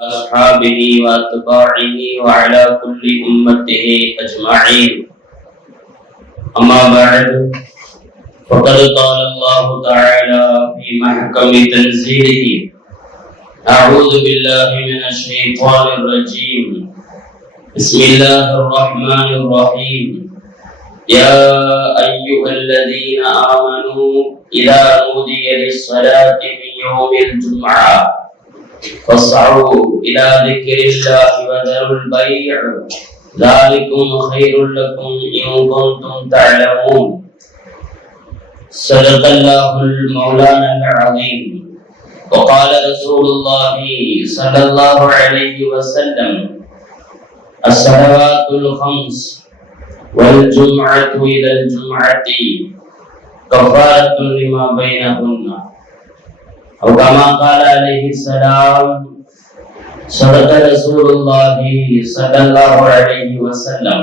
أصحابه وأتباعه وعلى كل أمته أجمعين. أما بعد، فقد قال الله تعالى في محكم تنزيله: أعوذ بالله من الشيطان الرجيم. بسم الله الرحمن الرحيم. يا أيها الذين آمنوا إذا نودي للصلاة من يوم الجمعة فاسعوا إلى ذكر الله وذروا البيع ذلكم خير لكم إن كنتم تعلمون. صدق الله المولانا العظيم. وقال رسول الله صلى الله عليه وسلم: الصلوات الخمس والجمعة إلى الجمعة كفارة لما بينهن، أو كما قال عليه السلام. صدق رسول الله صلى الله عليه وسلم.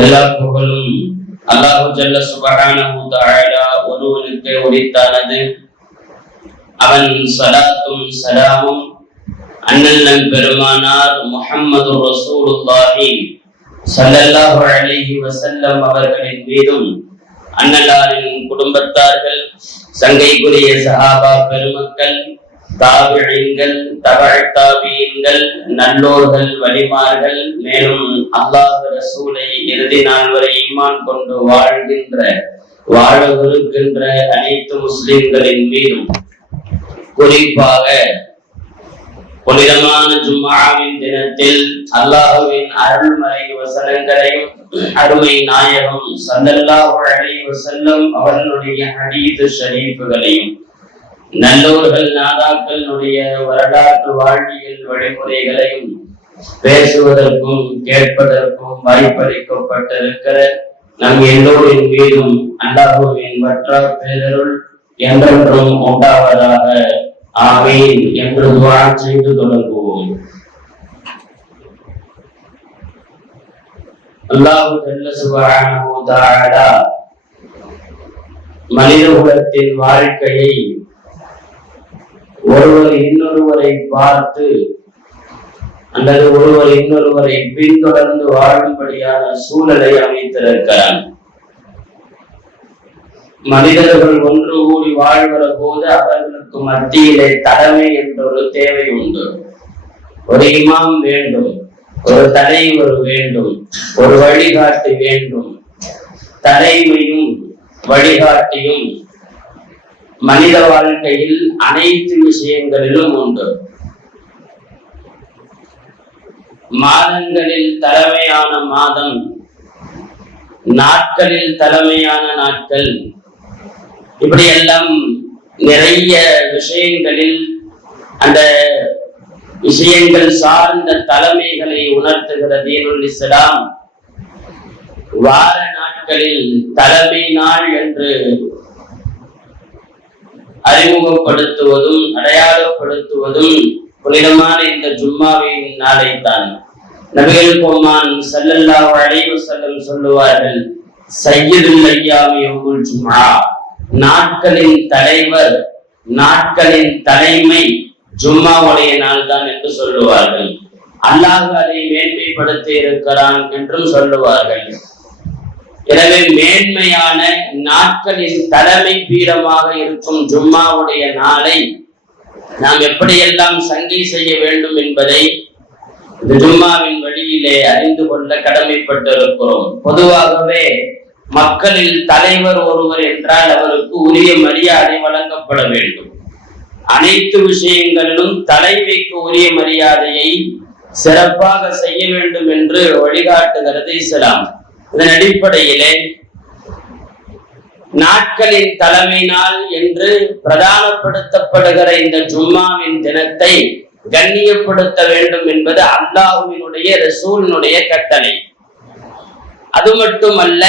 எல்லா புகழும் அல்லாஹ் ஜல்ல சுப்ஹானஹு தஆலா ஒருவனுக்கு உரித்தானது. அவன் ஸலாத்தும் ஸலாமும் அண்ணல் பெருமானார் முஹம்மது ரசூலுல்லாஹி ஸல்லல்லாஹு அலைஹி வஸல்லம் அவர்களின் மீதும், அன்னலாரின் குடும்பத்தார்கள், சங்கைக்குரிய சஹாபா பெருமக்கள், தாபிஈன்கள், தபஅத் தாபிஈன்கள், நல்லோர்கள், வலிமார்கள், மேலும் அல்லாஹ் ரசூலை இறுதி நாள் வரை ஈமான் கொண்டு வாழவிருக்கின்ற அனைத்து முஸ்லிம்களின் மீதும், குறிப்பாக புனிதமான ஜும்ஆவின் தினத்தில் அல்லாஹ்வின் அருள்மறை வசனங்களையும் அருமை நாயகம் ஸல்லல்லாஹு அலைஹி வஸல்லம் அவர்களுடைய ஹதீஸ் ஷரீஃப்களையும் நல்லோர்கள் நாதாக்களுடைய வரலாற்று வாழ்வியல் வழிமுறைகளையும் பேசுவதற்கும் கேட்பதற்கும் வாய்ப்பளிக்கப்பட்டிருக்கிற நம் எல்லோரின் மீதும் அல்லாஹ்வின் வற்றா பேரருள் என்றென்றும் உண்டாவதாக. ஆமீன் என்று துஆ செய்து தொடங்குவோம். அல்லாஹ் ஜல்ல சுப்ஹானஹு வ தஆலா மனித குலத்தின் வாழ்க்கையை ஒருவர் இன்னொருவரை பார்த்து அல்லது ஒருவர் இன்னொருவரை பின்தொடர்ந்து வாழும்படியான சூழலை அமைத்திருக்கிறான். மனிதர்கள் ஒன்று கூடி வாழ்கிற போது அவர்களுக்கு மத்தியிலே தலைமை என்ற ஒரு தேவை உண்டு. ஒரு இமாம் வேண்டும், ஒரு தலைவர் வேண்டும், ஒரு வழிகாட்டி வேண்டும். தலைமையும் வழிகாட்டியும் மனித வாழ்க்கையில் அனைத்து விஷயங்களிலும் உண்டு. மாதங்களில் தலைமையான மாதம், நாட்களில் தலைமையான நாட்கள், இப்படியெல்லாம் நிறைய விஷயங்களில் அந்த விஷயங்கள் சார்ந்த தலைமைகளை உணர்த்துகிற தீனுல் இஸ்லாம் வார நாட்களில் தலைமை நாள் என்று அறிமுகப்படுத்துவதும் அடையாளப்படுத்துவதும் புனிதமான இந்த ஜும்மாவின் நாளைத்தான். நபிகள் பெருமான் ஸல்லல்லாஹு அலைஹி வஸல்லம் சொல்லுவார்கள்: சய்யிதுல் அய்யாமி யௌமுல் ஜும்ஆ, நாட்களின் தலைவர், நாட்களின் தலைமை ஜும்மாவுடைய நாள் தான் என்று சொல்லுவார்கள். அல்லாஹ் அதை மேன்மைப்படுத்தி இருக்கிறான் என்றும் சொல்லுவார்கள். எனவே மேன்மையான நாட்களின் தலைமை பீடமாக இருக்கும் ஜும்மாவுடைய நாளை நாம் எப்படியெல்லாம் சங்கி செய்ய வேண்டும் என்பதை இந்த ஜும்மாவின் வழியிலே அறிந்து கொள்ள கடமைப்பட்டிருக்கிறோம். பொதுவாகவே மக்களில் தலைவர் ஒருவர் என்றால் அவருக்கு உரிய மரியாதை வழங்கப்பட வேண்டும். அனைத்து விஷயங்களிலும் தலைமைக்கு உரிய மரியாதையை சிறப்பாக செய்ய வேண்டும் என்று வழிகாட்டுகிறது இஸ்லாம். இதன் அடிப்படையிலே நாட்களின் தலைமை நாள் என்று பிரதானப்படுத்தப்படுகிற இந்த ஜும்மாவின் தினத்தை கண்ணியப்படுத்த வேண்டும் என்பது அல்லாஹ்வினுடைய ரசூலினுடைய கட்டளை. அது மட்டுமல்ல,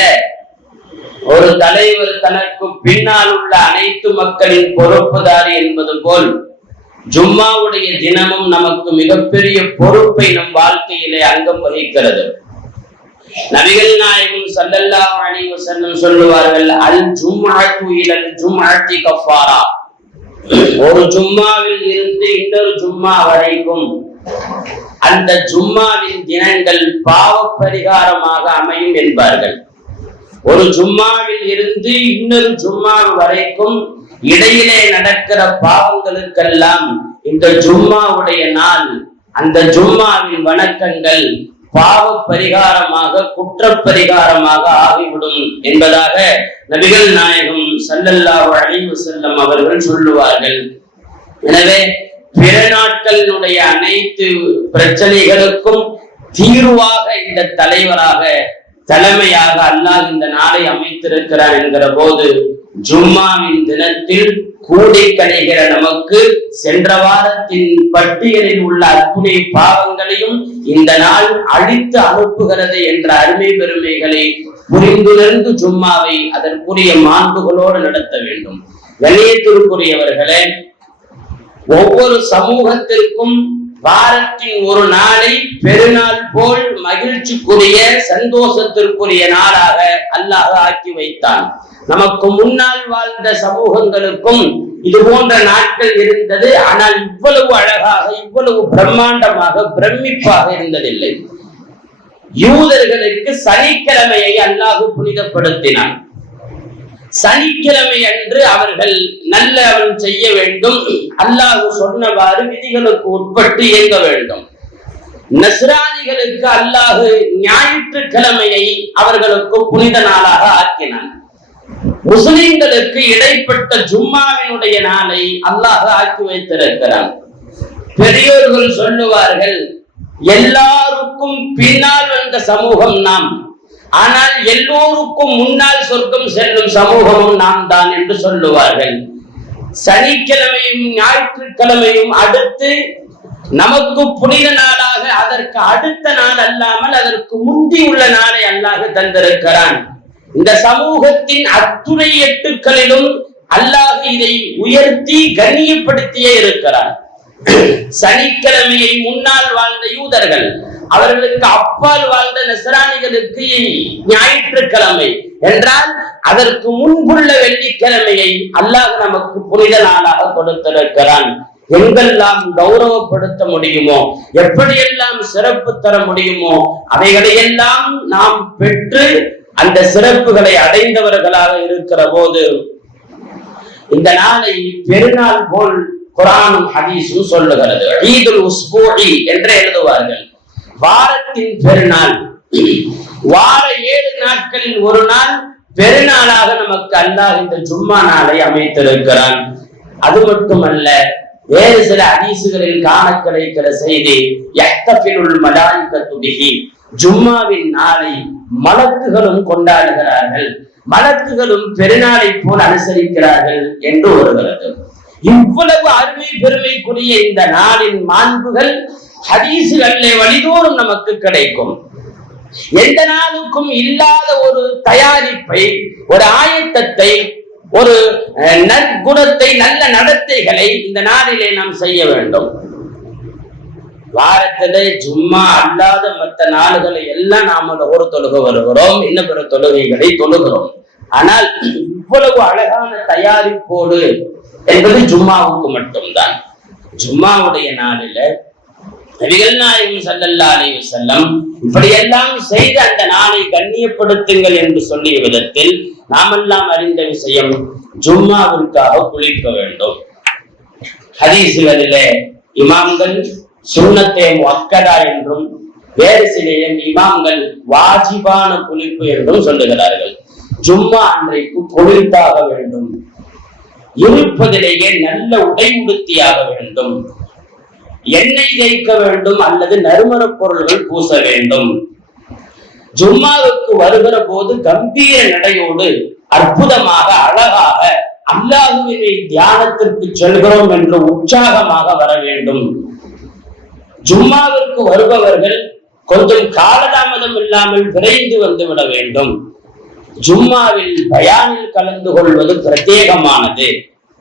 ஒரு தலைவர் தனக்கு பின்னால் உள்ள அனைத்து மக்களின் பொறுப்புதாரி என்பது போல் ஜும்மாவுடைய தினமும் நமக்கு மிகப்பெரிய பொறுப்பை நம் வாழ்க்கையிலே அங்கம் வகிக்கிறது. நபிகள் நாயகம் ஸல்லல்லாஹு அலைஹி வஸல்லம் சொல்லுவார்கள்: அல் ஜும்அத்து இலல் ஜும்அத்தி கஃபாரா, ஒரு ஜும்மாவில் இருந்து இன்னொரு ஜும்மா வரைக்கும் அந்த ஜும்மாவின் தினங்கள் பாவ பரிகாரமாக அமையும் என்பார்கள். ஒரு ஜும்மாவில் இருந்து இன்னொரு ஜும்மா வரைக்கும் இடையிலே நடக்கிற பாவங்களுக்கெல்லாம் இந்த ஜும்மாவுடைய நாள், அந்த ஜும்மாவின் வணக்கங்கள் பாவ பரிகாரமாக, குற்ற பரிகாரமாக ஆகிவிடும் என்பதாக நபிகள் நாயகம் ஸல்லல்லாஹு அலைஹி வஸல்லம் அவர்கள் சொல்லுவார்கள். எனவே பிற நாட்களினுடைய அனைத்து பிரச்சனைகளுக்கும் தீர்வாக இந்த தலைவராக, தலைமையாக அல்லாஹ் இந்த நாளை அமைத்திருக்கிறார் என்கிற போது ஜும்மாவின் தினத்தில் கூடி கடைகிற நமக்கு சென்ற வாரத்தின் பட்டியலில் உள்ள அத்துணை பாவங்களையும் இந்த நாள் அழித்து அனுப்புகிறது என்ற அருமை பெருமைகளை புரிந்துணர்ந்து ஜும்மாவை அதற்குரிய மாண்புகளோடு நடத்த வேண்டும். கண்ணியத்திற்குரியவர்களே, ஒவ்வொரு சமூகத்திற்கும் வாரத்தின் ஒரு நாளை பெருநாள் போல் மகிழ்ச்சிக்குரிய, சந்தோஷத்திற்குரிய நாளாக அல்லாஹ் ஆக்கி வைத்தான். நமக்கு முன்னால் வாழ்ந்த சமூகங்களுக்கும் இது போன்ற நாட்கள் இருந்தது. ஆனால் இவ்வளவு அழகாக, இவ்வளவு பிரம்மாண்டமாக, பிரமிப்பாக இருந்ததில்லை. யூதர்களுக்கு சனிக்கிழமையை அல்லாஹ் புனிதப்படுத்தினான். சனிக்கிழமை அன்று அவர்கள் நல்லவன் செய்ய வேண்டும், அல்லாஹ் சொன்னவாறு விதிகளுக்கு உட்பட்டு இயங்க வேண்டும். நஸ்ரானிகளுக்கு அல்லாஹ் ஞாயிற்றுக்கிழமையை அவர்களுக்கு புனித நாளாக ஆக்கினான். முஸ்லிம்களுக்கு இடைப்பட்ட ஜும்மாவினுடைய நாளை அல்லாஹ் ஆக்கி வைத்திருக்கிறான். பெரியோர்கள் சொல்லுவார்கள், எல்லாருக்கும் பின்னால் வந்த சமூகம் நாம், ஆனால் எல்லோருக்கும் முன்னால் சொர்க்கம் செல்லும் சமூகமும் நாம் தான் என்று சொல்லுவார்கள். சனிக்கிழமையும் ஞாயிற்றுக்கிழமையும் அடுத்து நமக்கு புனித நாளாக, அதற்கு அடுத்த நாள் அல்லாமல் அதற்கு முந்தி உள்ள நாளை அல்லாஹ் தந்திருக்கிறான். இந்த சமூகத்தின் அத்துணை எட்டுக்களிலும் அல்லாஹ் இதை உயர்த்தி கண்ணியப்படுத்தியே இருக்கிறான். சனிக்கிழமையை முன்னால் வாழ்ந்த யூதர்கள், அவர்களுக்கு அப்பால் வாழ்ந்த நஸ்ரானிகளுக்கு ஞாயிற்றுக்கிழமை என்றால் அதற்கு முன்புள்ள வெள்ளிக்கிழமையை அல்லாஹ் நமக்கு புனித நாளாக கொடுத்திருக்கிறான். எங்கெல்லாம் கௌரவப்படுத்த முடியுமோ, எப்படியெல்லாம் சிறப்பு தர முடியுமோ அவைகளையெல்லாம் நாம் பெற்று அந்த சிறப்புகளை அடைந்தவர்களாக இருக்கிற போது இந்த நாளை பெருநாள் போல் குர்ஆனும் ஹதீஸும் சொல்லுகிறது. ஈதுல் உஸ்பூஇ என்று எழுதுவார்கள். வாரத்தின் பெருநாள். வார 7 நாட்களில் ஒரு நாள் பெருநாளாக நமக்கு அல்லாஹ் இந்த ஜும்மா நாளை அமைத்திருக்கிறான். அது மட்டுமல்ல, வேறு சில ஹதீசுகளில் காண கிடைக்கிற செய்தி, யஹ்தஃபிலுல் மலாயிகத்து பிஹி, ஜும்மாவின் நாளை மலக்குகளும் கொண்டாடுகிறார்கள், மலக்குகளும் பெருநாளை போல் அனுசரிக்கிறார்கள் என்று வருகிறது. இவ்வளவு அருமை பெருமைக்குரிய இந்த நாளின் மாண்புகள் ஹதீசுகளிலே வழிதோறும் நமக்கு கிடைக்கும். எந்த நாளுக்கும் இல்லாத ஒரு தயாரிப்பை, ஒரு ஆயத்தத்தை, ஒரு நற்குணத்தை, நல்ல நடத்தைகளை இந்த நாளிலே நாம் செய்ய வேண்டும். வாரத்திலே ஜும்மா அல்லாத மற்ற நாளுகளை எல்லாம் நாம ஒரு தொழுகை வருகிறோம், இன்னும் பிற தொழுகைகளை தொழுகிறோம். ஆனால் இவ்வளவு அழகான தயாரிப்போடு என்பது ஜும்மாவுக்கு மட்டும்தான். ஜும்மாவுடைய நாளில நபிகள் நாயகம் ஸல்லல்லாஹு அலைஹி வஸல்லம் இப்படியெல்லாம் செய்து அந்த நாளை கண்ணியப்படுத்துங்கள் என்று சொல்லிய விதத்தில் நாமெல்லாம் அறிந்த விஷயம், ஜும்மாவிற்காக குளிக்க வேண்டும். ஹதீசுகளிலே இமாம்கள் சுன்னத்தே முஅக்கதா என்றும், வேறு சில இமாம்கள் வாஜிபான குளிப்பு என்றும் சொல்லுகிறார்கள். ஜும்மா அன்றைக்கு குளித்தாக வேண்டும், இருப்பதிலேயே நல்ல உடை உடுத்தியாக வேண்டும், எண்ணெய் தேய்க்க வேண்டும் அல்லது நறுமண பொருள்கள் பூச வேண்டும். ஜும்மாவுக்கு வருகிற போது கம்பீர நடையோடு அற்புதமாக, அழகாக அல்லாஹ்வினை தியானத்திற்கு செல்கிறோம் என்று உற்சாகமாக வர வேண்டும். ஜும்மாவிற்கு வருபவர்கள் கொஞ்சம் காலதாமதம் இல்லாமல் விரைந்து வந்து விட வேண்டும். ஜும்மாவில் பயானில் கலந்து கொள்வது பிரத்யேகமானது.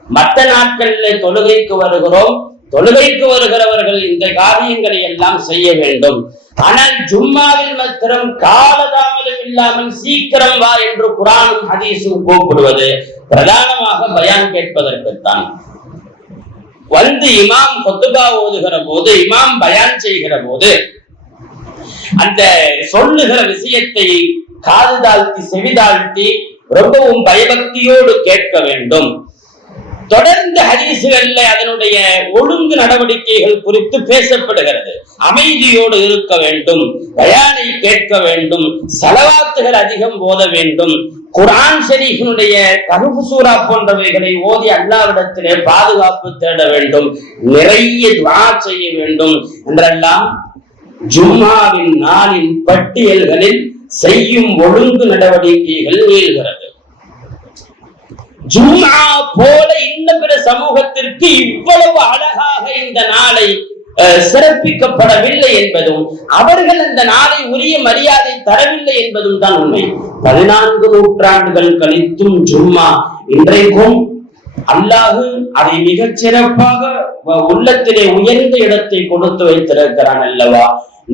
மற்ற நாட்களில் தொழுகைக்கு வருகிறோம், தொழுகைக்கு வருகிறவர்கள் இந்த காரியங்களை எல்லாம் செய்ய வேண்டும். ஆனால் ஜும்மாவில் மாத்திரம் காலதாமதம் இல்லாமல் சீக்கிரம் வா என்று குர்ஆனும் ஹதீஸும் கூப்பிடுவது பிரதானமாக பயான் கேட்பதற்குத்தான். வந்து இமாம் கொத்துபா ஓதுகிற போது, இமாம் பயான் செய்கிற போது அந்த சொல்லுகிற விஷயத்தை காது தாழ்த்தி செவிதாழ்த்தி ரொம்பவும் பயபக்தியோடு கேட்க வேண்டும். தொடர்ந்து ஹதீசுகள்ல அதனுடைய ஒழுங்கு நடவடிக்கைகள் குறித்து பேசப்படுகிறது. அமைதியோடு இருக்க வேண்டும், பயானை கேட்க வேண்டும், ஸலவாத்துகள் அதிகம் ஓத வேண்டும், குர்ஆன் ஷரீஃபினுடைய கஹ்ஃப் சூரா போன்றவைகளை ஓதி அல்லாஹ்விடத்திலே பாதுகாப்பு தேட வேண்டும், நிறைய துஆ செய்ய வேண்டும் என்றெல்லாம் ஜும்மாவின் நாளின் பட்டியல்களில் செய்யும் ஒழுங்கு நடவடிக்கைகள் நீள்கிறது. ஜும்ஆ போல இந்த பிற சமூகத்திற்கு இவ்வளவு அழகாக இந்த நாளை சிறப்பிக்கப்படவில்லை என்பதும், அவர்கள் அந்த நாளை உரிய மரியாதை தரவில்லை என்பதும் தான் உண்மை. 14 நூற்றாண்டுகள் கழித்தும் ஜும்மா இன்றைக்கும் அல்லாஹ் அதை மிகச் சிறப்பாக உள்ளத்திலே உயர்ந்த இடத்தை கொடுத்து வைத்திருக்கிறான் அல்லவா.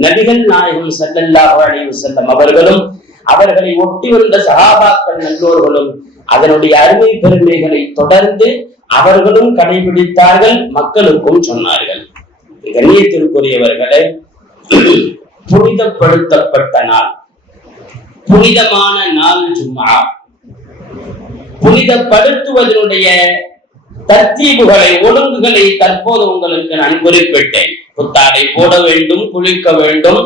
நபிகள் நாயகம் ஸல்லல்லாஹு அலைஹி வஸல்லம் அவர்களும் அவர்களை ஒட்டி வந்த சஹாபாக்கள் நல்லோர்களும் அதனுடைய அருமை பெருமைகளை தொடர்ந்து அவர்களும் கடைபிடித்தார்கள், மக்களுக்கும் சொன்னார்கள். கண்ணியத்திற்குரியவர்களே, புனிதப்படுத்தப்பட்ட நாள், புனிதமான நாள் ஜும்ஆ. புனிதப்படுத்துவதனுடைய தர்த்தீபுகளை, ஒழுங்குகளை தற்போது உங்களுக்கு நான் குறிப்பிட்டேன். புத்தாடை போட வேண்டும், குளிக்க வேண்டும்,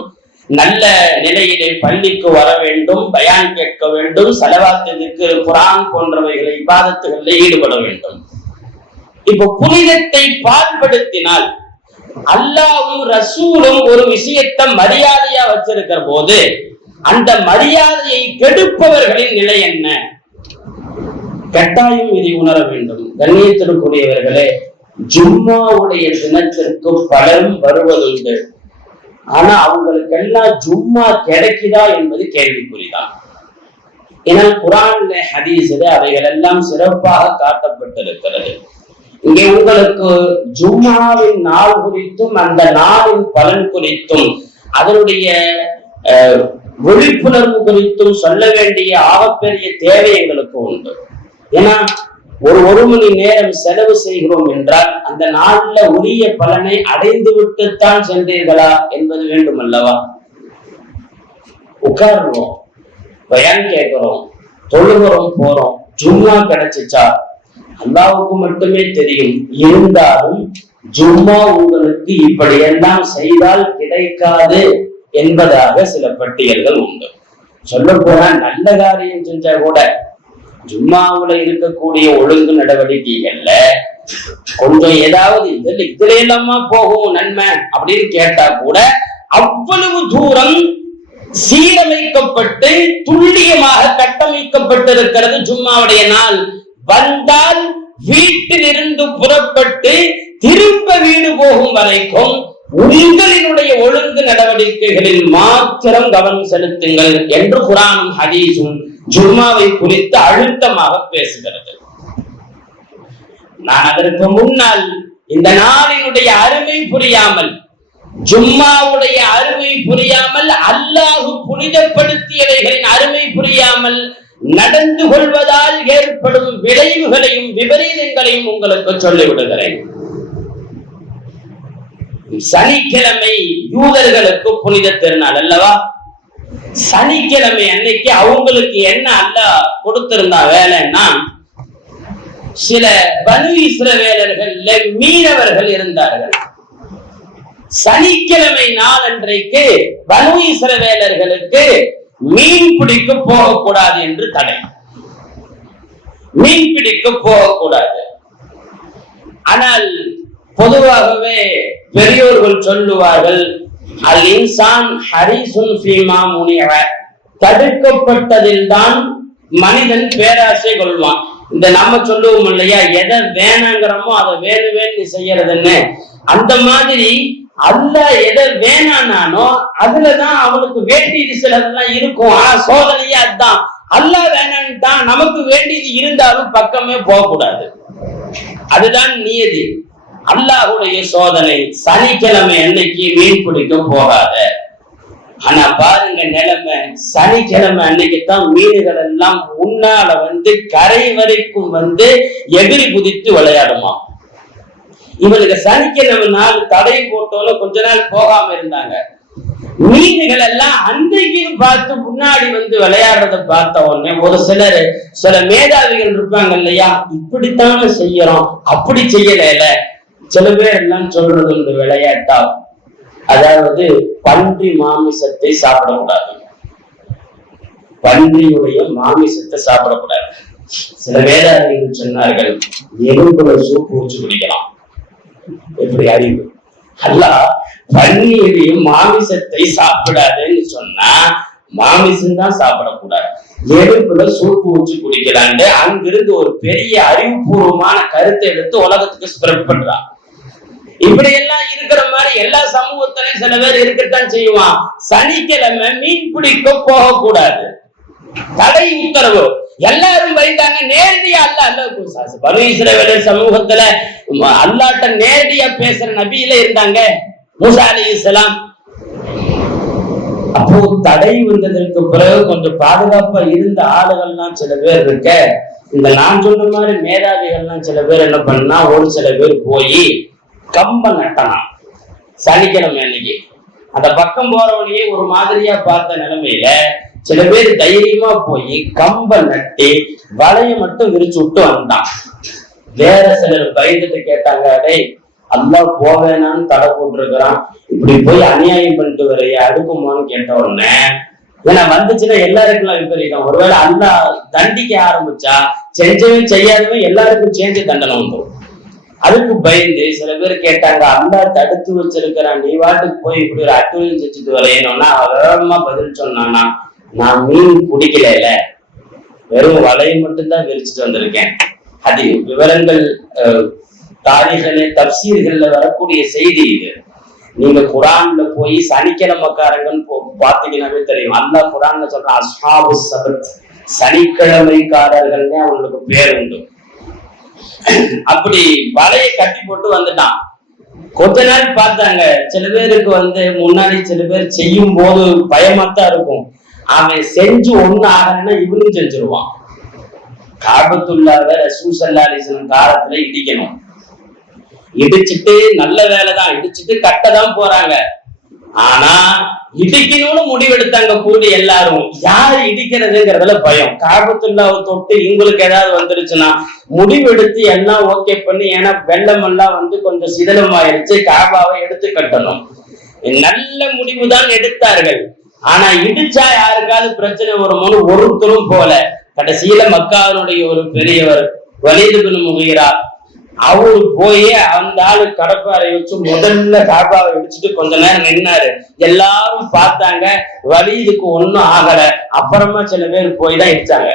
நல்ல நிலையிலே பள்ளிக்கு வர வேண்டும், பயான் கேட்க வேண்டும், ஸலவாத் திக்ர் குர்ஆன் போன்றவைகளை இபாதத்துகளில் ஈடுபட வேண்டும். இப்ப புனிதத்தை பால்படுத்தினால் அல்லாஹ்வும் ரசூலும் ஒரு விஷயத்தை மரியாதையா வச்சிருக்கிற போது அந்த மரியாதையை கெடுப்பவர்களின் நிலை என்ன? கட்டாயம் இதை உணர வேண்டும். கண்ணியத்திற்குரியவர்களே, ஜும்மாவுடைய தினத்திற்கு பலரும் வருவதுண்டு. ஆனா அவங்களுக்கெல்லாம் ஜும்மா கிடைக்குதா என்பது கேள்விக்குறிதான். ஏன்னா குர்ஆன்ல ஹதீஸ்ல அவைகள் எல்லாம் சிறப்பாக காட்டப்பட்டிருக்கிறது. இங்கே உங்களுக்கு ஜும்மாவின் நாள் குறித்தும் அந்த நாளின் பலன் குறித்தும் அதனுடைய விழிப்புணர்வு குறித்தும் சொல்ல வேண்டிய ஆகப்பெரிய தேவை எங்களுக்கு உண்டு. ஏன்னா ஒரு மணி நேரம் செலவு செய்கிறோம் என்றால் அந்த நாள்ல உரிய பலனை அடைந்து விட்டுத்தான் சென்றீர்களா என்பது வேண்டும் அல்லவா. உட்கார்றோம், பயான் கேட்கிறோம், தொழுகிறோம், போறோம், ஜும்மா கிடைச்சிச்சா அல்லாஹ்வுக்கு மட்டுமே தெரியும். இருந்தாலும் ஜும்மா உங்களுக்கு இப்படியெல்லாம் செய்தால் கிடைக்காது என்பதாக சில பட்டியல்கள் உண்டு. சொல்ல போனா நல்ல காரியம் செஞ்சா கூட ஜும்மாவுல இருக்கக்கூடிய ஒழுங்கு நடவடிக்கைகள்ல கொஞ்சம் ஏதாவது இதுல எல்லாமா போகும் நன்மை அப்படின்னு கேட்டா கூட அவ்வளவு தூரம் சீரமைக்கப்பட்டு துல்லியமாக கட்டமைக்கப்பட்டிருக்கிறது ஜும்மாவுடைய நாள். வந்தால் வீட்டிலிருந்து புறப்பட்டு திரும்ப வீடு போகும் வரைக்கும் உங்களினுடைய ஒழுங்கு நடவடிக்கைகளில் மாத்திரம் கவனம் செலுத்துங்கள் என்று குர்ஆனும் ஹதீஸும் ஜும்மாவை குறித்து அழுத்தமாக பேசுகிறது. நான் அதற்கு முன்னால் இந்த நாளினுடைய அருமை புரியாமல், ஜும்மாவுடைய அருமை புரியாமல், அல்லாஹ் புனிதப்படுத்தியவைகளின் அருமை புரியாமல் நடந்து கொள்வதால் ஏற்படும் விளைவுகளையும் விபரீதங்களையும் உங்களுக்கு சொல்லிவிடுகிறேன். சனிக்கிழமை யூதர்களுக்கு புனித திருநாள் அல்லவா. சனிக்கிழமை அன்னைக்கு அவங்களுக்கு என்ன அல்லாஹ் கொடுத்திருந்தா வேலைன்னா, சில பனு இஸ்ரவேலர்கள்ல மீனவர்கள் இருந்தார்கள். சனிக்கிழமை நாள் அன்றைக்கு பனு இஸ்ரவேலர்களுக்கு மீன் பிடிக்க போகக்கூடாது என்று தடை. மீன் பிடிக்க போகக்கூடாது. ஆனால் பொதுவாகவே பெரியோர்கள் சொல்லுவார்கள், அல் இன்சான் ஹரிசுன் ஃபீமா முனிஅ, தடுக்கப்பட்டதில் தான் மனிதன் பேராசை கொள்வான். இந்த நம்ம சொல்லுவோம் இல்லையா, எதை வேணாங்கிறோமோ அதை வேணுவேன்னு செய்யறதுன்னு, அந்த மாதிரி அல்லாஹ் எதை வேணானானோ அதுலதான் அவனுக்கு வேண்டியது சிலதெல்லாம் இருக்கும். ஆனா சோதனையே அதுதான். அல்லாஹ் வேணான்ட்டான், நமக்கு வேண்டியது இருந்தாலும் பக்கமே போகக்கூடாது. அதுதான் நியதி, அல்லாஹ்வுடைய சோதனை. சனிக்கிழமை அன்னைக்கு மீன் பிடிக்க போகாத. ஆனா பாருங்க நிலைமை, சனிக்கிழமை அன்னைக்குத்தான் மீன்கள் எல்லாம் முன்னால வந்து கரை வரைக்கும் வந்து எகிரி குதித்து விளையாடுமா. இவனுக்கு சனிக்கிழமை நாள் தடை போட்டோன்னு கொஞ்ச நாள் போகாம இருந்தாங்க. மீன்கள் எல்லாம் அன்றைக்கு பார்த்து முன்னாடி வந்து விளையாடுறத பார்த்த உடனே ஒரு சில மேதாவிகள் இருப்பாங்க இல்லையா, இப்படித்தானே செய்யறோம் அப்படி செய்யல. சில பேர் எல்லாம் சொல்றது இந்த விளையாட்டா, அதாவது பன்றி மாமிசத்தை சாப்பிடக்கூடாது, பன்றியுடைய மாமிசத்தை சாப்பிடக்கூடாது. சில வேதாதிகள் சொன்னார்கள் எலும்புல சூப்பு வச்சு குடிக்கலாம். எப்படி அறிவு? அல்ல, பன்னியுடைய மாமிசத்தை சாப்பிடாதுன்னு சொன்னா மாமிசம் தான் சாப்பிடக்கூடாது, எலும்புல சூப்பு வச்சு குடிக்கலான். அங்கிருந்து ஒரு பெரிய அறிவுபூர்வமான கருத்தை எடுத்து உலகத்துக்கு ஸ்ப்ரெட் பண்றான். இப்படி எல்லாம் இருக்கிற மாதிரி எல்லா சமூகத்திலையும் சில பேர் இருக்கத்தான் செய்வான். சனிக்கிழமை மீன் பிடிக்க போகக்கூடாது, தடை உத்தரவு. எல்லாரும் பயந்தாங்க. நேரடியா பனு இஸ்ரவேலர் சமூகத்துல அல்லாஹ்ட்ட நேரடியா பேசுற நபியில இருந்தாங்க மூசா அலைஹிஸ்ஸலாம். அப்போ தடை வந்ததற்கு பிறகு கொஞ்சம் பாதுகாப்பா இருந்த ஆளுகள்லாம் சில பேர் இருக்க. இந்த நான் சொன்ன மாதிரி மேதாவிகள்லாம் சில பேர் என்ன பண்ணா, ஒரு சில பேர் போய் கம்ப நட்டலாம். சனிக்கிழமை அன்னைக்கு அந்த பக்கம் போறவனையே ஒரு மாதிரியா பார்த்த நிலைமையில சில பேர் தைரியமா போய் கம்ப நட்டி வலைய மட்டும் விரிச்சு விட்டு வந்தான். வேற சிலர் பயந்துட்டு கேட்டாங்க, அடே அல்லாஹ் போவேனான்னு தடை போட்டுருக்கிறான், இப்படி போய் அநியாயம் பண்ணிட்டு வரைய அடுக்குமான்னு கேட்ட உடனே, ஏன்னா வந்துச்சுன்னா எல்லாருக்கும் விபரீதம். ஒருவேளை அல்லாஹ் தண்டிக்க ஆரம்பிச்சா செஞ்சவன் செய்யாதவன் எல்லாருக்கும் சேர்ந்து தண்டனை வந்துடும். அதுக்கு பயந்து சில பேர் கேட்டாங்க, அல்லாஹ் தடுத்து வச்சிருக்கிறான், நீ வாட்டுக்கு போய் இப்படி ஒரு அட்டுவயம் செஞ்சுட்டு வரையணும்னா வேகமா பதில் சொன்னானா, நான் மீன் பிடிக்கல, வெறும் வலையை மட்டும்தான் விரிச்சுட்டு வந்திருக்கேன். அது விவரங்கள் தாரிகளே தப்சீர்கள்ல வரக்கூடிய செய்தி இது. நீங்க குரான்ல போய் சனிக்கிழமைக்காரங்கன்னு பாத்தீங்கன்னாவே தெரியும். அல்லாஹ் குரான்ல சொல்ற அஸ்ஹாபு சபத், சனிக்கிழமைக்காரர்கள்னே அவங்களுக்கு பேர் உண்டு. அப்படி வலையை கட்டி போட்டு வந்துட்டான். கொஞ்ச நாள் பார்த்தாங்க, சில பேருக்கு முன்னாடி சில பேர் செய்யும் போது பயமாத்தான் இருக்கும். அவன் செஞ்சு ஒண்ணு ஆகலைன்னா இவனும் செஞ்சிருவான். காபத்துல்லாஹ் ரசூல் ஸல்லல்லாஹு அலைஹி வஸல்லம் காலத்துல இடிக்கணும், இடிச்சுட்டு நல்ல வேலைதான், இடிச்சுட்டு கட்டதான் போறாங்க. ஆனா இடிக்கணும்னு முடிவெடுத்தாங்க கூடி எல்லாரும். யாரு இடிக்கிறதுங்கிறதுல பயம். காபத்துல்லாஹ் தொட்டு இவங்களுக்கு ஏதாவது வந்துருச்சுன்னா முடிவெடுத்து எல்லாம் ஓகே பண்ணி, ஏன்னா வெள்ளம் எல்லாம் கொஞ்சம் சிதலமாயிருச்சு, காபாவை எடுத்து கட்டணும். நல்ல முடிவுதான் எடுத்தார்கள். ஆனா இடிச்சா யாருக்காவது பிரச்சனை வருமோன்னு ஒருத்தரும் போல. கடைசியில மக்காவினுடைய ஒரு பெரியவர் வலீத் இப்னு முகீரா, அவரு போய் அந்த ஆளு கடப்பாறை வச்சு முதல்ல காபாவை இடிச்சுட்டு கொஞ்ச நேரம் நின்னாரு. எல்லாரும் பார்த்தாங்க, வலீதுக்கு ஒண்ணும் ஆகல. அப்புறமா சில பேர் போய் தான் இடிச்சாங்க,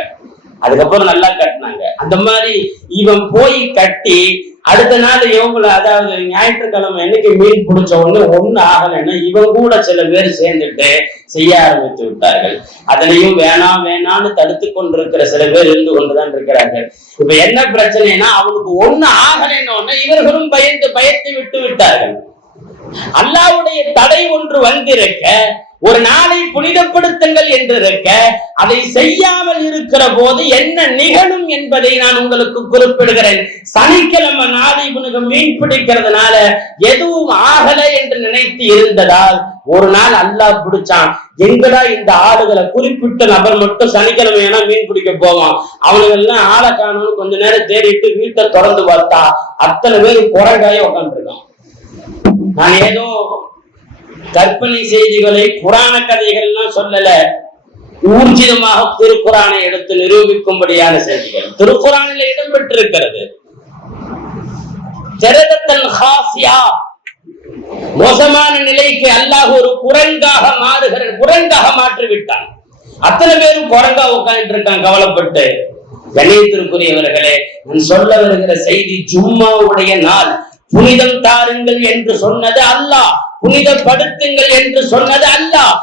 அதுக்கப்புறம் நல்லா கட்டினாங்க. அந்த மாதிரி இவன் போய் கட்டி அடுத்த நாள் இவங்கள, அதாவது ஞாயிற்றுக்கிழமை என்னைக்கு மீன் பிடிச்ச ஒண்ணு ஆகலைன்னா இவன் கூட சில பேர் சேர்ந்துட்டு செய்ய ஆரம்பித்து விட்டார்கள். அதுலயும் வேணாம் வேணான்னு தடுத்து கொண்டிருக்கிற சில பேர் இருந்து கொண்டுதான் இருக்கிறார்கள். இப்ப என்ன பிரச்சனைனா, அவனுக்கு ஒண்ணு ஆகலைன்னு இவர்களும் பயத்தை விட்டு விட்டார்கள். அல்லாஹ்வுடைய தடை ஒன்று வந்திருக்க, ஒரு நாளை புனிதப்படுத்துங்கள் என்று இருக்க, அதை செய்யாமல் இருக்கிற போது என்ன நிகழும் என்பதை நான் உங்களுக்கு குறிப்பிடுகிறேன். சனிக்கிழமை நாள் இவனுக்கு மீன் பிடிக்கிறதுனால எதுவும் ஆகலை என்று நினைத்து இருந்ததால் ஒரு நாள் அல்லாஹ் பிடிச்சான். எங்கடா இந்த ஆளுகளை, குறிப்பிட்ட நபர் மட்டும் சனிக்கிழமையான மீன் பிடிக்க போவான், அவனுங்க எல்லாம் ஆளை காணணும். கொஞ்ச நேரம் தேடிட்டு வீட்டை தொடர்ந்து பார்த்தா அத்தனை பேர் குரங்காய உட்காந்துருக்கான். நான் ஏதோ கற்பனை செய்திகளை புராண கதைகள் எல்லாம் சொல்லல, ஊர்ஜிதமாக திருக்குறானை எடுத்து நிரூபிக்கும்படியான செய்திகள் திருக்குறானில் இடம்பெற்றிருக்கிறது. மோசமான நிலைக்கு அல்லாஹ் ஒரு குரங்காக மாற்றிவிட்டான். அத்தனை பேரும் குரங்கா உட்கார்ந்து இருக்கான் கவலைப்பட்டு. கண்ணியத்திற்குரியவர்களே, நான் சொல்ல வருகிற செய்தி, ஜும்மாவுடைய நாள் புனிதம் தாருங்கள் என்று சொன்னது அல்லாஹ், புனிதப்படுத்துங்கள் என்று சொன்னது அல்லாஹ்.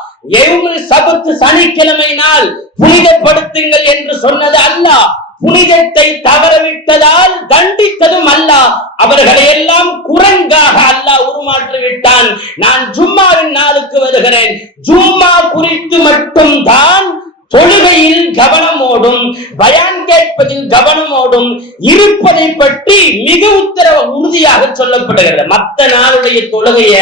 சபத்து சனிக்கிழமை நாள் புனிதப்படுத்துங்கள் என்று சொன்னது அல்லாஹ். புனிதத்தை தவறவிட்டதால் தண்டித்ததும் அல்லாஹ். அவர்களை எல்லாம் குரங்காக அல்லாஹ் உருமாற்றி விட்டான். நான் ஜும்மாவின் நாளுக்கு வருகிறேன். ஜும்மா குறித்து மட்டும் தான் தொழுகையில் கவனமோடும் பயான் கேட்பதில் கவனமோடும் இருப்பதை பற்றி மிக உறுதியாக சொல்லப்படுகிறது. மற்ற நாளுடைய தொழுகைய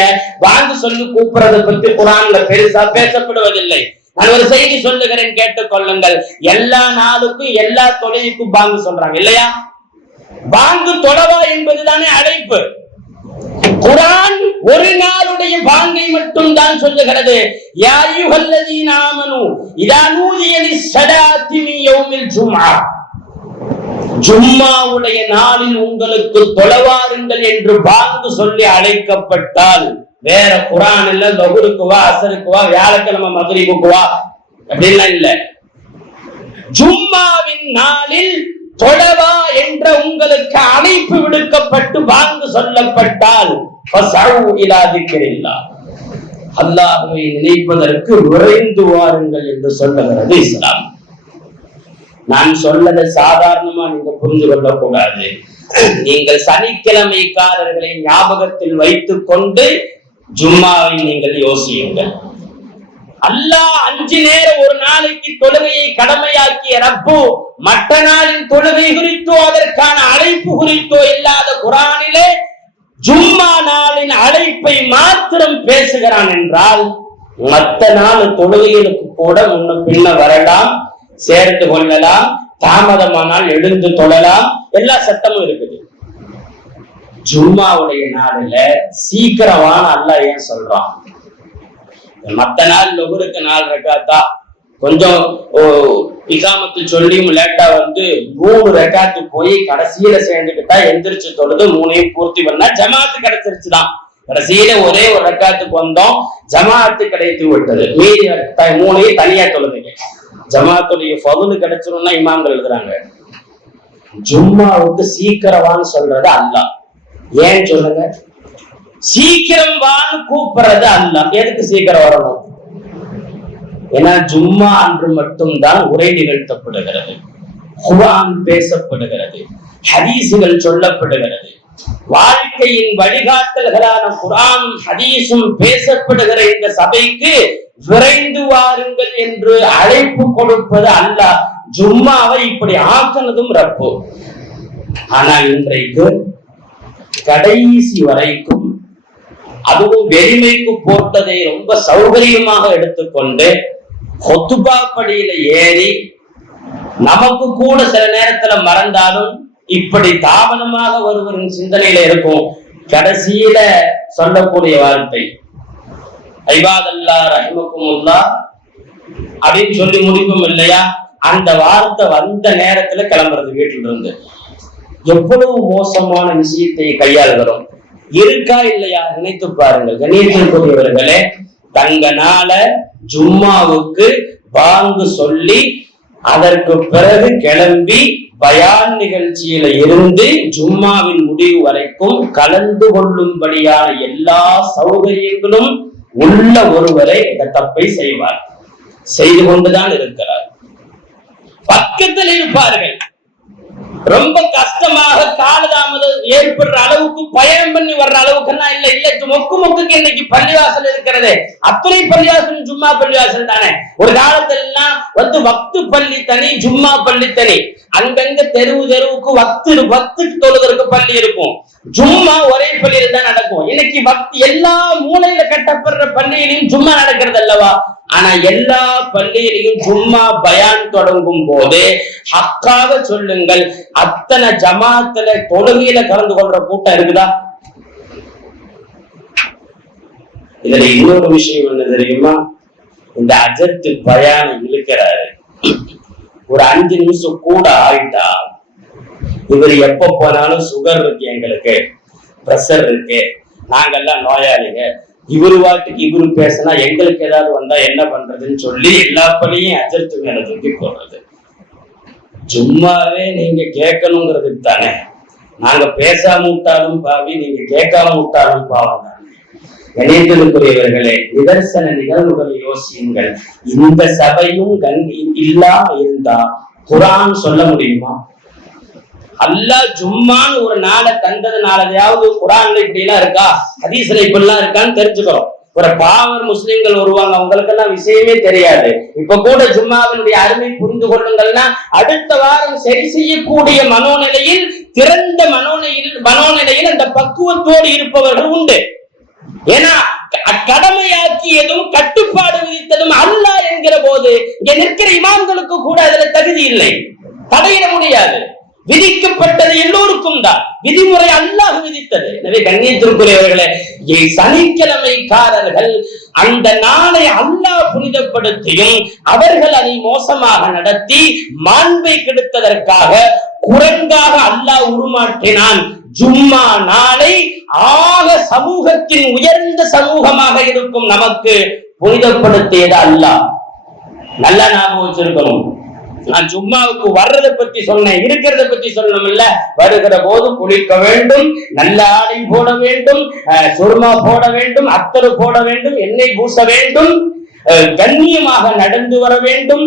வாங்கு சொல்லி கூப்பிடுறதை பற்றி குர்ஆன்ல பெருசா பேசப்படுவதில்லை. நான் ஒரு செய்தி சொல்லுகிறேன், கேட்டுக்கொள்ளுங்கள். எல்லா நாளுக்கும் எல்லா தொழுகைக்கும் பாங்கு சொல்றாங்க இல்லையா? பாங்கு தொழவா என்பதுதானே அழைப்பு. குர்ஆன் ஒரு நாளுடைய பாங்கை மட்டும் தான் சொல்லுகிறது. யா அய்யுஹல்லதீன ஆமனூ இதா நூதிய லிஸ்ஸலாத்தி மின் யௌமில் ஜும்ஆ, ஜும்மாவுடைய நாளில் உங்களுக்கு தொழவாருங்கள் என்று பாங்கு சொல்லி அழைக்கப்பட்டால், வேற குர்ஆன் இல்ல லுஹருக்கு வா, அஸ்ருக்கு வா, வியாழக்கிழமை மக்ரிபுக்கு வா அப்படின்னா இல்ல, ஜும்மாவின் நாளில் தொழவா என்ற உங்களுக்கு அழைப்பு விடுக்கப்பட்டு வாங்கு சொல்லப்பட்டால் அல்லாஹ்வை நினைப்பதற்கு விரைந்து வாருங்கள் என்று சொல்லுகிறது இஸ்லாம். நான் சொல்லதை சாதாரணமா நீங்க புரிந்து கொள்ளக்கூடாது. நீங்கள் சனிக்கிழமைக்காரர்களை ஞாபகத்தில் வைத்துக் கொண்டு ஜும்மாவை நீங்கள் யோசியுங்கள். அல்லாஹ் 5 நேரம் ஒரு நாளைக்கு தொழுகையை கடமையாக்கிய ரப்பு மற்ற நாளின் தொழுகை குறித்தோ அதற்கான அழைப்பு குறித்தோ இல்லாத குர்ஆனிலே ஜும்மா நாளின் அழைப்பை மாத்திரம் பேசுகிறான் என்றால், மற்ற நாள் தொழுகைகளுக்கு கூட முன்ன பின்ன வரலாம், சேர்ந்து கொள்ளலாம், தாமதமானால் எழுந்து தொழலாம், எல்லா சட்டமும் இருக்குது. ஜும்மாவுடைய நாளில சீக்கிரமான அல்லாஹ் ஏன் சொல்றான்? மத்த நாள் லொஹருக்கு 4 ரக்காத்தா, கொஞ்சம் இகாமத்து சொல்லியும் லேட்டா வந்து 3 ரக்காத்து போய் கடைசியில சேர்ந்துக்கிட்டா எந்திரிச்சு தொழுது 3ஐயும் பூர்த்தி பண்ணா ஜமாத்து கிடைச்சிருச்சுதான். கடைசியில ஒரே ஒரு ரக்காத்துக்கு வந்தோம், ஜமாத்து கிடைத்து விட்டது. மீதி 3ஐயும் தனியா தொழுதுங்க. ஜமாத்துடைய ஃபதுல் கிடைச்சிரும்னா இமாம்கள் எழுதுறாங்க. ஜும்மாவுக்கு சீக்கிரவான்னு சொல்றது அல்லாஹ். ஏன் சொல்லுங்க? சீக்கிரம் வான்னு கூப்பிடுறது அல்லாஹ். எதுக்கு சீக்கிரம் வரணும்? ஏன்னா ஜும்மா அன்று மட்டும்தான் உரை நிகழ்த்தப்படுகிறது, குர்ஆன் பேசப்படுகிறது, ஹதீசுகள் சொல்லப்படுகிறது, வாழ்க்கையின் வழிகாட்டல்களான குர்ஆனும் ஹதீஸும் பேசப்படுகிற இந்த சபைக்கு விரைந்து வாருங்கள் என்று அழைப்பு கொடுப்பது அல்லாஹ். ஜும்மாவை இப்படி ஆக்குனதும் ரப்பு. ஆனால் இன்றைக்கு கடைசி வரைக்கும் அதுவும் வெறுமைக்கு போட்டதை ரொம்ப சௌகரியமாக எடுத்துக்கொண்டு ஹுத்பா படியில ஏறி, நமக்கு கூட சில நேரத்துல மறந்தாலும் இப்படி தாமதமாக ஒருவரின் சிந்தனையில இருக்கும், கடைசியில சொல்லக்கூடிய வார்த்தை ஐபாதல்லாஹ் ரஹிமகுமுல்லாஹ் அப்படின்னு சொல்லி முடிக்கும் இல்லையா? அந்த வார்த்தை வந்த நேரத்துல கிளம்புறது வீட்டில இருந்து. எவ்வளவு மோசமான விஷயத்தை கையாளுகிறோம். இருக்கா இல்லையா? நினைத்து பாருங்கள். கண்ணியத்திற்குரியவர்களே, தங்கனால ஜும்மாவுக்கு பாங்கு சொல்லி அதற்கு பிறகு கிளம்பி பயான் நிகழ்ச்சியில இருந்து ஜும்மாவின் முடிவு வரைக்கும் கலந்து கொள்ளும்படியான எல்லா சௌகரியங்களும் உள்ள ஒருவரை இந்த தப்பை செய்வார், செய்து கொண்டுதான் இருக்கிறார். பக்கத்தில் இருப்பார்கள். ரொம்ப கஷ்டமாக காலதாமதம் ஏற்படுற அளவுக்கு பயணம் பண்ணி வர்ற அளவுக்குன்னா இல்ல இல்ல மொக்குக்கு இன்னைக்கு பள்ளிவாசல் இருக்கிறது, அத்துணை பள்ளிவாசல் ஜும்மா பள்ளிவாசல் தானே. ஒரு காலத்துல எல்லாம் வந்து வக்து பள்ளி தனி, ஜும்மா பள்ளி தனி. அங்கங்க தெருவுக்கு வக்துக்கு தொழுதற்கு பள்ளி இருக்கும், ஜும்மா ஒரே பள்ளியில தான் நடக்கும். இன்னைக்கு வக்து எல்லா மூலையில கட்டப்படுற பள்ளியிலையும் ஜும்மா நடக்கிறது அல்லவா? ஆனா எல்லா பள்ளியிலையும் ஜும்மா பயான் தொடங்கும் போது ஹக்காக சொல்லுங்கள், அத்தனை ஜமாத்துல தொழுகையில கலந்து கொள்ற கூட்டம் இருக்குதா? இதுல இன்னொரு விஷயம் என்ன தெரியுமா? இந்த அஜத்து பயான இழுக்கிறாரு. ஒரு 5 நிமிஷம் கூட ஆயிட்டா இவர் எப்ப போனாலும் சுகர் இருக்கு, எங்களுக்கு பிரஷர் இருக்கு, நாங்கெல்லாம் நோயாளிங்க, இவரு வாட்டுக்கு இவரு பேசினா எங்களுக்கு ஏதாவது வந்தா என்ன பண்றதுன்னு சொல்லி எல்லா பள்ளியும் அஜர்த்து மேல தூக்கி போடுறது. சும்மாவே நீங்க கேட்கணுங்கிறதுக்கு தானே. நாங்க பேசாம விட்டாலும் பாவி, நீங்க கேட்காம விட்டாலும் பாவம் தானே. கணேசனுக்குரியவர்களே, நிதர்சன நிகழ்வுகளை யோசியுங்கள். இந்த சபையும் இல்லாம இருந்தா குர்ஆன் சொல்ல முடியுமா? அல்லாஹ் ஜும்மான்னு ஒரு நாளை தந்ததுனாலயாவது குர்ஆன்ல இப்படி எல்லாம் இருக்கா, ஹதீஸ்ல இப்படி எல்லாம் இருக்கான்னு தெரிஞ்சுக்கிறோம். ஒரு பாவர் முஸ்லிம்கள் வருவாங்க, அவங்களுக்கெல்லாம் விஷயமே தெரியாது. இப்ப கூட ஜும்மாவினுடைய அருமை புரிந்து கொள்ளுங்கள்னா அடுத்த வாரம் சரி செய்யக்கூடிய மனோநிலையில், திறந்த மனோநிலையில் அந்த பக்குவத்தோடு இருப்பவர்கள் உண்டு. ஏன்னா கடமையாக்கியதும் கட்டுப்பாடு விதித்ததும் அல்லாஹ் என்கிற போது இங்க நிற்கிற இமாம்களுக்கு கூட அதுல தகுதி இல்லை, தடையிட முடியாது. விதிக்கப்பட்டது எல்லோருக்கும் தான், விதிமுறை அல்லாஹ் விதித்தது. எனவே கண்ணியத்திற்குரியவர்களே, சனிக்கிழமைக்காரர்கள் அந்த நாளை அல்லாஹ் புனிதப்படுத்தியும் அவர்கள் அதை மோசமாக நடத்தி மாண்பை கெடுத்ததற்காக குரங்காக அல்லாஹ் உருமாற்றினான். ஜும்மா நாளை ஆக சமூகத்தின் உயர்ந்த சமூகமாக இருக்கும் நமக்கு புனிதப்படுத்தியது அல்லாஹ். நல்லா ஞாபகம் வச்சிருக்கணும். நான் ஜும்மாவுக்கு வர்றதை பத்தி சொன்னேன், இருக்கிறத பத்தி சொல்லணும் இல்ல. வருகிற போது குளிக்க வேண்டும், நல்ல ஆடை போட வேண்டும், சுருமா போட வேண்டும், அத்தரு போட வேண்டும், எண்ணெய் பூச வேண்டும், கண்ணியமாக நடந்து வர வேண்டும்,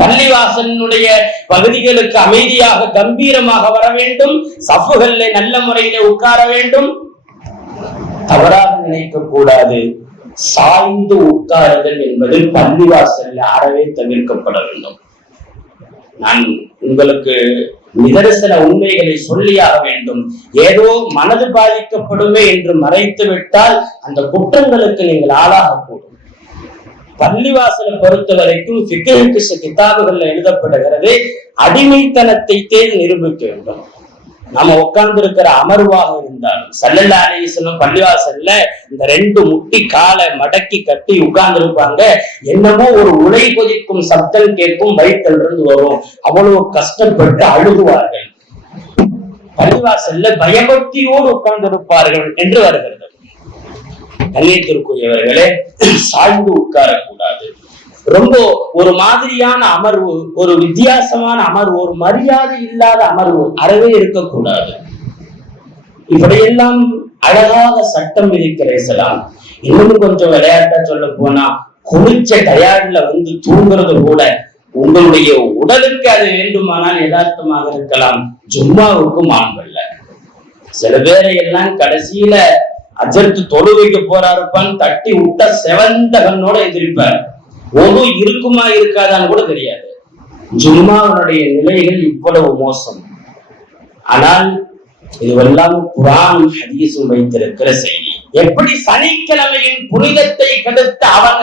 பள்ளிவாசனுடைய பகுதிகளுக்கு அமைதியாக கம்பீரமாக வர வேண்டும், சஃபுகளில் நல்ல முறையில உட்கார வேண்டும். தவறாக நினைக்க கூடாது, சாய்ந்து உட்காருதல் என்பது பள்ளிவாசல்ல அறவே தவிர்க்கப்பட வேண்டும். நான் உங்களுக்கு நிதர்சன உண்மைகளை சொல்லியாக வேண்டும். ஏதோ மனது பாதிக்கப்படுமே என்று மறைத்து விட்டால் அந்த குற்றங்களுக்கு நீங்கள் ஆளாகக்கூடும். பள்ளிவாசலை பொறுத்த வரைக்கும் ஃபிக்ஹ் கிதாபுகள்ல எழுதப்படுகிறது, அடிமைத்தனத்தை தேடி நிரூபிக்க வேண்டும். நாம உட்கார்ந்து இருக்கிற அமர்வாக இருந்தாலும் ஸல்லல்லாஹு அலைஹி வஸல்லம் பள்ளிவாசல்ல இந்த 2 முட்டி காலை மடக்கி கட்டி உட்கார்ந்து இருப்பாங்க. என்னமோ ஒரு உலை கொதிக்கும் சப்தம் கேட்கும், வயிற்றில் இருந்து வரும், அவ்வளவு கஷ்டப்பட்டு அழுகுவார்கள். பள்ளிவாசல்ல பயபக்தியோடு உட்கார்ந்து இருப்பார்கள் என்று வருகிறது. கண்ணியத்திற்குரியவர்களே, சாய்ந்து உட்காரக்கூடாது. ரொம்ப ஒரு மாதிரியான அமர்வு, ஒரு வித்தியாசமான அமர்வு, ஒரு மரியாதை இல்லாத அமர்வு அறவே இருக்கக்கூடாது. இப்படியெல்லாம் அழகாக சட்டம் விதிக்கிற இஸ்லாம். இன்னும் கொஞ்சம் விளையாட்டா சொல்ல போனா, குளிச்ச டயர்ட்ல வந்து தூங்குறது கூட உங்களுடைய உடலுக்கு அது வேண்டுமானால் யதார்த்தமாக இருக்கலாம், ஜும்மாவுக்கு மாண்பல்ல. சில பேரை எல்லாம் கடைசியில அஜர்த்து தொழுவைக்கு போறாருப்பான்னு தட்டி விட்ட செவந்த கண்ணோட எதிர்ப்பார். ஒது இருக்குமா இருக்காதான்னு கூட தெரியாது. ஜும்மாவுடைய நிலைகள் இவ்வளவு மோசம். ஆனால் இதுவெல்லாம் குர்ஆன் ஹதீஸும் வைத்திருக்கிற செய்தி. எப்படி சனிக்கிழமையின் புனிதத்தை கெடுத்த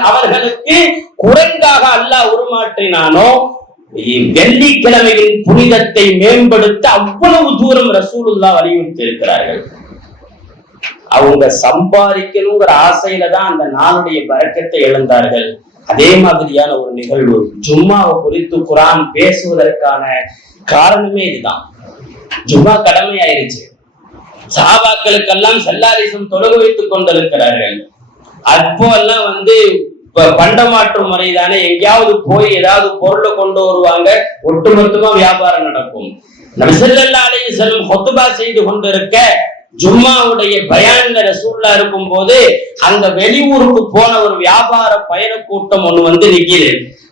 அவர்களுக்கு குரங்காக அல்லாஹ் உருமாற்றினானோ, வெள்ளிக்கிழமையின் புனிதத்தை மேம்படுத்த அவ்வளவு தூரம் ரசூலுல்லாஹ் வலியுறுத்தி இருக்கிறார்கள். அவங்க சம்பாதிக்கணுங்கிற ஆசையில தான் அந்த நாளுடைய பரக்கத்தை இழந்தார்கள். அதே மாதிரியான ஒரு நிகழ்வு ஜும்மாவை குறித்து குர்ஆன் பேசுவதற்கான காரணமே இதுதான். ஜும்மா கடமை ஆயிருச்சு. சஹாபாக்களுக்கெல்லாம் ஸல்லல்லாஹு தொழுகை வைத்துக் கொண்டிருக்கிறார்கள். அப்போ எல்லாம் வந்து பண்டமாற்று முறை தானே, எங்கேயாவது போய் ஏதாவது பொருளை கொண்டு வருவாங்க, ஒட்டுமொத்தமா வியாபாரம் நடக்கும். நபி ஸல்லல்லாஹு அலைஹி வஸல்லம் ஹுத்பா செய்து கொண்டிருக்க ஜும்மாவுடைய பயான்ல ரசூலுல்லாஹ் இருக்கும் போது அந்த வெளியூருக்கு போன ஒரு வியாபார பயண கூட்டம் ஒண்ணு வந்து நிக்குது.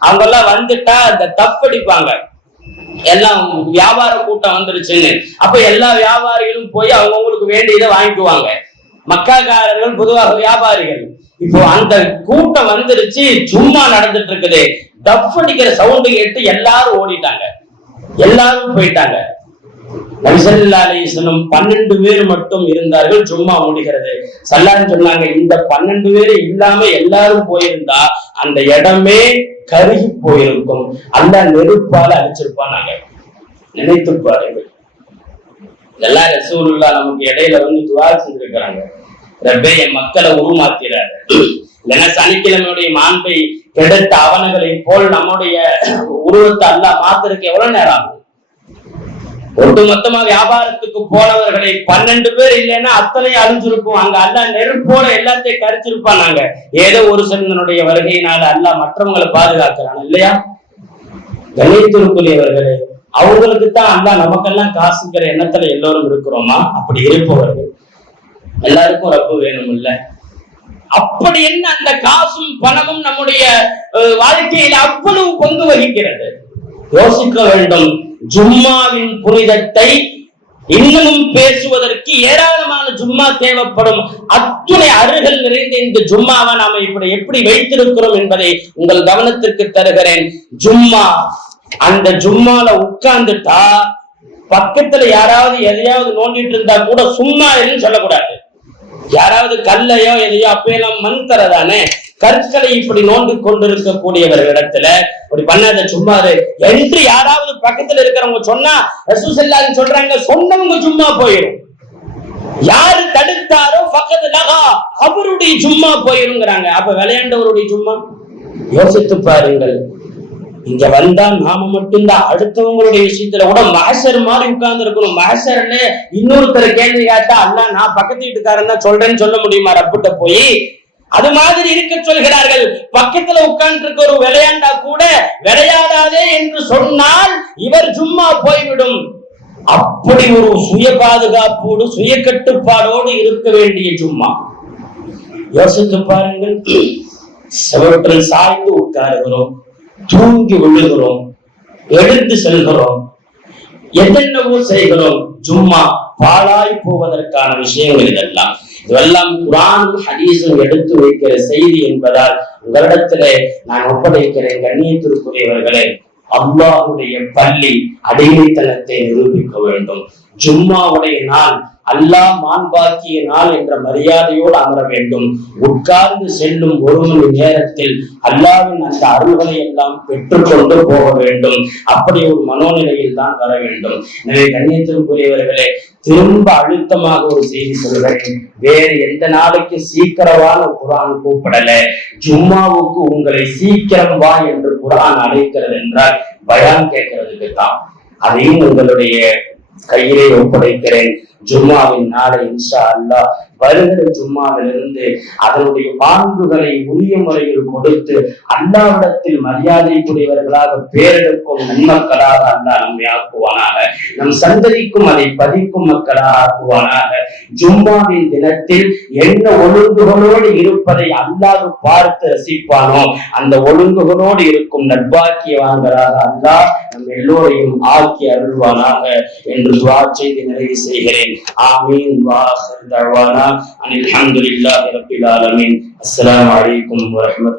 அவங்க எல்லாம் வந்துட்டா அந்த தப்படிப்பாங்க, எல்லாம் வியாபார கூட்டம் வந்துருச்சுன்னு. அப்ப எல்லா வியாபாரிகளும் போய் அவங்களுக்கு வேண்டியதை வாங்கிக்குவாங்க. மக்காக்காரர்கள் பொதுவாக வியாபாரிகள். இப்போ அந்த கூட்டம் வந்துருச்சு, ஜும்மா நடந்துட்டு இருக்குது, தப்படிக்கிற சவுண்டு கேட்டு எல்லாரும் ஓடிட்டாங்க, எல்லாரும் போயிட்டாங்க. நபி ஸல்லல்லாஹு அலைஹி வஸல்லம் 12 பேர் மட்டும் இருந்தார்கள். ஜும்மா முடிகிறது. ஸல்லல்லாஹு சொன்னாங்க, இந்த 12 பேர் இல்லாம எல்லாரும் போயிருந்தா அந்த இடமே கருகி போயிருக்கும், அல்லாஹ் நெருப்பால அடிச்சிருப்பாங்க. நினைத்து பாருங்கள். எல்லா ரசூலுல்லாஹ் நமக்கு இடையில வந்து துஆ செஞ்சிருக்கிறாங்க, ரப்பே என் மக்களை உருமாத்திறாரு. இல்லைன்னா சனிக்கிழமையுடைய மாண்பை கெடுத்த அவன்களை போல் நம்முடைய உருவத்தை அல்லாஹ் மாத்திருக்கு எவ்வளவு நேரம் ஆகும்? ஒட்டுமொத்தமா வியாபாரத்துக்கு போனவர்களை 12 பேர் இல்லைன்னா அத்தனை அழிஞ்சிருக்கும். அங்க அல்லாஹ் நெருப்போட எல்லாத்தையும் கரிச்சிருப்பாங்க. ஏதோ ஒரு சிலனுடைய வருகையினால அல்லாஹ் மற்றவங்களை பாதுகாக்கிறான் இல்லையா? கணித்திற்குரியவர்களே, அவங்களுக்கு தான் அல்லாஹ் நமக்கெல்லாம் காசுங்கிற எண்ணத்துல எல்லோரும் இருக்கிறோமா? அப்படி இருப்பவர்கள் எல்லாருக்கும் ரப்பு வேணும் இல்ல? அப்படி என்ன அந்த காசும் பணமும் நம்முடைய வாழ்க்கையில அவ்வளவு பங்கு வகிக்கிறது. யோசிக்க வேண்டும். ஜும்மாவின் புனிதத்தை இன்னமும் பேசுவதற்கு ஏராளமான ஜும்மா தேவைப்படும். அத்துணை அருகல் நிறைந்த இந்த ஜும்மாவை நாம இப்படி எப்படி வைத்திருக்கிறோம் என்பதை உங்கள் கவனத்திற்கு தருகிறேன். ஜும்மா, அந்த ஜும்மால உட்கார்ந்துட்டா பக்கத்துல யாராவது எதையாவது நோண்டிட்டு இருந்தா கூட சும்மா எதுவும் சொல்லக்கூடாது. யாராவது கல்லையோ எதையோ அப்பெல்லாம் மண் தரதானே, கற்களை இப்படி நோண்டி கொண்டிருக்கக்கூடியவர்களிடத்துல இப்படி பண்ணாத சும்மா என்று யாராவது பக்கத்துல இருக்கிறவங்க சொன்னா ரசூல் ஸல்லல்லாஹு அலைஹி வஸல்லம் சொல்றாங்க, சொன்னவங்க சும்மா போயிடும். யாரு தடுத்தாரோ பக்கத்து லகா, அவருடைய சும்மா போயிருங்கிறாங்க. அப்ப விளையாண்டவருடைய சும்மா யோசித்து பாருங்கள். இங்க வந்தா நாம மட்டும்தான், அடுத்தவங்களுடைய விஷயத்துல கூட மஹ்ஷர் மாதிரி உட்கார்ந்து இருக்கணும். மஹ்ஷர்ல இன்னொருத்தர் கேள்வி கேட்டா அல்ல நான் பக்கத்து வீட்டுக்காரன் தான் சொல்றேன்னு சொல்ல முடியுமா? ரப்பிட்ட போய் அது மாதிரி இருக்க சொல்கிறார்கள். பக்கத்துல உட்கார்ந்து இருக்க ஒரு விளையாண்டா கூட விளையாடாதே என்று சொன்னால் இவர் சும்மா போய்விடும். அப்படி ஒரு சுய பாதுகாப்போடு சுய கட்டுப்பாடோடு இருக்க வேண்டிய சும்மா. யோசித்து பாருங்கள். செவற்றில் சாய்ந்து உட்காருகிறோம், தூங்கி விழுகிறோம், எழுந்து செல்கிறோம், என்னென்னவோ செய்கிறோம். ஜும்மா பாழாய் போவதற்கான விஷயங்கள் இதெல்லாம். இதெல்லாம் குர்ஆனும் ஹதீஸும் எடுத்து வைக்கிற செய்தி என்பதால் உங்களிடத்திலே நான் ஒப்படைக்கிறேன். கண்ணியத்திற்குரியவர்களே, அல்லாஹ்வுடைய பள்ளி அடிமைத்தனத்தை நிரூபிக்க வேண்டும். ஜும்மாவுடைய நாள் அல்லாஹ் மாண்பாக்கிய நாள் என்ற மரியாதையோடு அமர வேண்டும். உட்கார்ந்து செல்லும் ஒரு மணி நேரத்தில் அல்லாஹ்வின் அந்த அருள்களை எல்லாம் பெற்றுக்கொண்டு போக வேண்டும். அப்படி ஒரு மனோநிலையில் தான் வர வேண்டும். எனவே கண்ணியத்திற்குரியவர்களே, திரும்ப அழுத்தமாக ஒரு செய்தி சொல்கிறேன். வேறு எந்த நாளைக்கு சீக்கிரமான குர்ஆன் கூப்பிடல. ஜும்மாவுக்கு உங்களை சீக்கிரம் வா என்று குர்ஆன் அழைக்கிறது என்றால் பயான் கேட்கறதுக்கு தான். அதையும் உங்களுடைய கையிலே ஒப்படைக்கிறேன். ஜும்மாவின் நாளை இன்ஷா அல்லாஹ் வருகிற ஜும்மாவிலிருந்து அதனுடைய மாண்புகளை உரிய முறையில் கொடுத்து அல்லாஹ்விடத்தில் மரியாதைக்குரியவர்களாக பேரெடுக்கும் நன்மக்களாக அல்லாஹ் நம்மை ஆக்குவானாக. நம் சந்ததிக்கும் அதை பதிக்கும் மக்களாக ஆக்குவானாக. ஜும்மாவின் தினத்தில் என்ன ஒழுங்குகளோடு இருப்பதை அல்லாஹ் பார்த்து ரசிப்பானோ அந்த ஒழுங்குகளோடு இருக்கும் நட்பாக்கியவான்களாக அல்லாஹ் நம் எல்லோரையும் ஆக்கி அருள்வானாக என்று துஆ செய்து நிறைவு செய்கிறேன். ஆமீன். வாஹிர் தஅவானா அனில் ஹம்துலில்லாஹி ரப்பில் ஆலமீன். அஸ்ஸலாமு அலைக்கும் வரஹ்மத்துல்லாஹி